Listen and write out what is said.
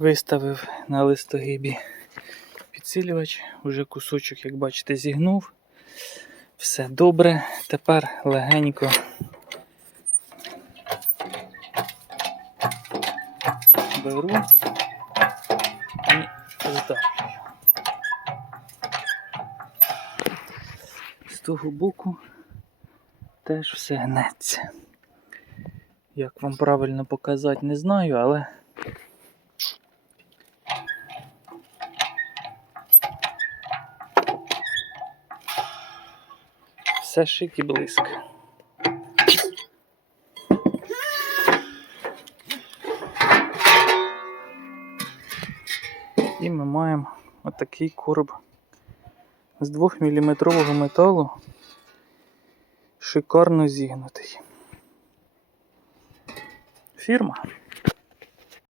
Виставив на листогибі підсилювач, уже кусочок, як бачите, зігнув. Все добре. Тепер легенько беру і здавлюю. З того боку теж все гнеться. Як вам правильно показати, не знаю, але все шик і блиск. І ми маємо отакий короб з 2 мм металу, шикарно зігнутий. Фірма.